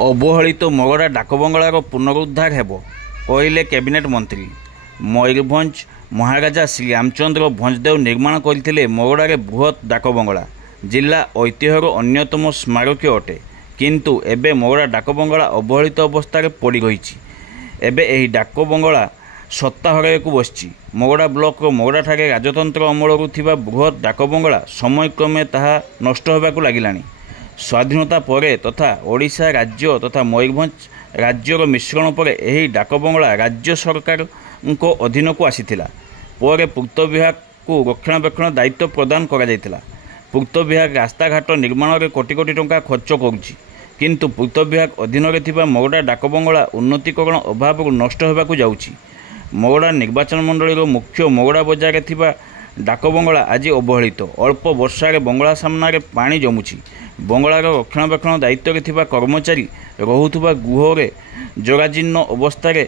ଅବହେଳିତ ମଗଡ଼ା ଡାକବଙ୍ଗଳାର ପୁନରୁଦ୍ଧାର ହେବ କହିଲେ କ୍ୟାବିନେଟ୍ ମନ୍ତ୍ରୀ। ମୟୂରଭଞ୍ଜ ମହାରାଜା ଶ୍ରୀ ରାମଚନ୍ଦ୍ର ଭଞ୍ଜଦେଓ ନିର୍ମାଣ କରିଥିଲେ ମଗଡ଼ାରେ ବୃହତ୍ ଡାକବଙ୍ଗଳା। ଜିଲ୍ଲା ଐତିହ୍ୟର ଅନ୍ୟତମ ସ୍ମାରକୀୟ ଅଟେ, କିନ୍ତୁ ଏବେ ମଗଡ଼ା ଡାକବଙ୍ଗଳା ଅବହେଳିତ ଅବସ୍ଥାରେ ପଡ଼ି ରହିଛି। ଏବେ ଏହି ଡାକବଙ୍ଗଳା ସତ୍ତା ହରାଇବାକୁ ବସିଛି। ମଗଡ଼ା ବ୍ଲକର ମଗଡ଼ାଠାରେ ରାଜତନ୍ତ୍ର ଅମଳରୁ ଥିବା ବୃହତ୍ ଡାକବଙ୍ଗଳା ସମୟକ୍ରମେ ତାହା ନଷ୍ଟ ହେବାକୁ ଲାଗିଲାଣି। ସ୍ୱାଧୀନତା ପରେ ତଥା ଓଡ଼ିଶା ରାଜ୍ୟ ତଥା ମୟୂରଭଞ୍ଜ ରାଜ୍ୟର ମିଶ୍ରଣ ପରେ ଏହି ଡାକବଙ୍ଗଳା ରାଜ୍ୟ ସରକାରଙ୍କ ଅଧୀନକୁ ଆସିଥିଲା। ପରେ ପୂର୍ତ୍ତ ବିଭାଗକୁ ରକ୍ଷଣାବେକ୍ଷଣ ଦାୟିତ୍ୱ ପ୍ରଦାନ କରାଯାଇଥିଲା। ପୂର୍ତ୍ତ ବିଭାଗ ରାସ୍ତାଘାଟ ନିର୍ମାଣରେ କୋଟି କୋଟି ଟଙ୍କା ଖର୍ଚ୍ଚ କରୁଛି, କିନ୍ତୁ ପୂର୍ତ୍ତ ବିଭାଗ ଅଧୀନରେ ଥିବା ମଗଡ଼ା ଡାକବଙ୍ଗଳା ଉନ୍ନତିକରଣ ଅଭାବରୁ ନଷ୍ଟ ହେବାକୁ ଯାଉଛି। ମଗଡ଼ା ନିର୍ବାଚନ ମଣ୍ଡଳୀର ମୁଖ୍ୟ ମଗଡ଼ା ବଜାରରେ ଥିବା ଡାକବଙ୍ଗଳା ଆଜି ଅବହେଳିତ। ଅଳ୍ପ ବର୍ଷାରେ ବଙ୍ଗଳା ସାମ୍ନାରେ ପାଣି ଜମୁଛି। ବଙ୍ଗଳାର ରକ୍ଷଣାବେକ୍ଷଣ ଦାୟିତ୍ୱରେ ଥିବା କର୍ମଚାରୀ ରହୁଥିବା ଗୃହରେ ଜରାଜୀର୍ଣ୍ଣ ଅବସ୍ଥାରେ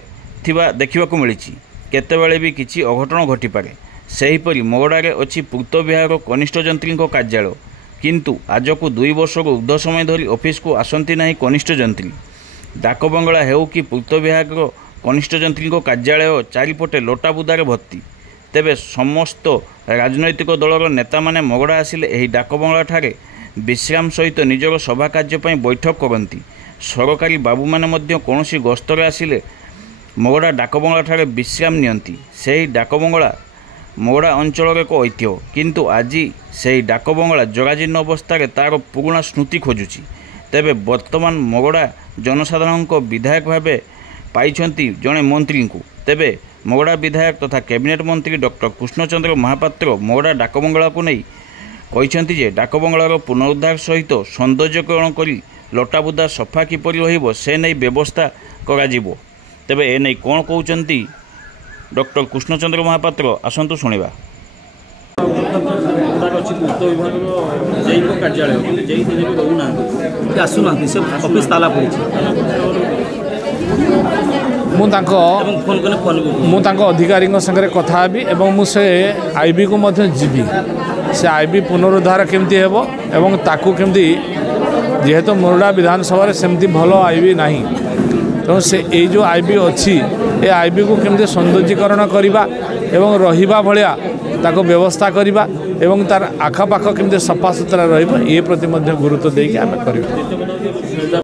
ଥିବା ଦେଖିବାକୁ ମିଳିଛି। କେତେବେଳେ ବି କିଛି ଅଘଟଣ ଘଟିପାରେ। ସେହିପରି ମଗଡ଼ାରେ ଅଛି ପୂର୍ତ୍ତ ବିଭାଗର କନିଷ୍ଠ ଯନ୍ତ୍ରୀଙ୍କ କାର୍ଯ୍ୟାଳୟ, କିନ୍ତୁ ଆଜକୁ 2 ବର୍ଷରୁ ଉର୍ଦ୍ଧ୍ୱ ସମୟ ଧରି ଅଫିସକୁ ଆସନ୍ତି ନାହିଁ କନିଷ୍ଠ ଯନ୍ତ୍ରୀ। ଡାକବଙ୍ଗଳା ହେଉ କି ପୂର୍ତ୍ତ ବିଭାଗର କନିଷ୍ଠ ଯନ୍ତ୍ରୀଙ୍କ କାର୍ଯ୍ୟାଳୟ ଚାରିପଟେ ଲଟାବୁଦାରେ ଭର୍ତ୍ତି। ତେବେ ସମସ୍ତ ରାଜନୈତିକ ଦଳର ନେତାମାନେ ମଗଡ଼ା ଆସିଲେ ଏହି ଡାକବଙ୍ଗଳାଠାରେ ବିଶ୍ରାମ ସହିତ ନିଜର ସଭା କାର୍ଯ୍ୟ ପାଇଁ ବୈଠକ କରନ୍ତି। ସରକାରୀ ବାବୁମାନେ ମଧ୍ୟ କୌଣସି ଗସ୍ତରେ ଆସିଲେ ମଗଡ଼ା ଡାକବଙ୍ଗଳାଠାରେ ବିଶ୍ରାମ ନିଅନ୍ତି। ସେହି ଡାକବଙ୍ଗଳା ମଗଡ଼ା ଅଞ୍ଚଳର ଏକ ଐତିହ୍ୟ, କିନ୍ତୁ ଆଜି ସେହି ଡାକବଙ୍ଗଳା ଜରାଜୀର୍ଣ୍ଣ ଅବସ୍ଥାରେ ତା'ର ପୁରୁଣା ସ୍ମୃତି ଖୋଜୁଛି। ତେବେ ବର୍ତ୍ତମାନ ମଗଡ଼ା ଜନସାଧାରଣଙ୍କ ବିଧାୟକ ଭାବେ ପାଇଛନ୍ତି ଜଣେ ମନ୍ତ୍ରୀଙ୍କୁ। ତେବେ ମଗଡ଼ା ବିଧାୟକ ତଥା କ୍ୟାବିନେଟ୍ ମନ୍ତ୍ରୀ ଡକ୍ଟର କୃଷ୍ଣଚନ୍ଦ୍ର ମହାପାତ୍ର ମଗଡ଼ା ଡାକବଙ୍ଗଳାକୁ ନେଇ କହିଛନ୍ତି ଯେ ଡାକବଙ୍ଗଳାର ପୁନରୁଦ୍ଧାର ସହିତ ସୌନ୍ଦର୍ଯ୍ୟକରଣ କରି ଲଟାବୁଦା ସଫା କିପରି ରହିବ ସେ ନେଇ ବ୍ୟବସ୍ଥା କରାଯିବ। ତେବେ ଏ ନେଇ କ'ଣ କହୁଛନ୍ତି ଡକ୍ଟର କୃଷ୍ଣଚନ୍ଦ୍ର ମହାପାତ୍ର, ଆସନ୍ତୁ ଶୁଣିବା। ଆସୁନାହାନ୍ତି, ସେ ଅଫିସ ତାଲା ପଡ଼ିଛି। ମୁଁ ତାଙ୍କ ଅଧିକାରୀଙ୍କ ସାଙ୍ଗରେ କଥା ହେବି ଏବଂ ମୁଁ ସେ ଆଇବିକୁ ମଧ୍ୟ ଯିବି। ସେ ଆଇବି ପୁନରୁଦ୍ଧାର କେମିତି ହେବ ଏବଂ ତାକୁ କେମିତି, ଯେହେତୁ ମଗଡ଼ା ବିଧାନସଭାରେ ସେମିତି ଭଲ ଆଇବି ନାହିଁ, ତେଣୁ ସେ ଏଇ ଯେଉଁ ଆଇବି ଅଛି ଏ ଆଇବିକୁ କେମିତି ସୌନ୍ଦର୍ଯ୍ୟକରଣ କରିବା ଏବଂ ରହିବା ଭଳିଆ ତାକୁ ବ୍ୟବସ୍ଥା କରିବା ଏବଂ ତାର ଆଖପାଖ କେମିତି ସଫାସୁତୁରା ରହିବ ଏ ପ୍ରତି ମଧ୍ୟ ଗୁରୁତ୍ୱ ଦେଇକି ଆମେ କରିବା।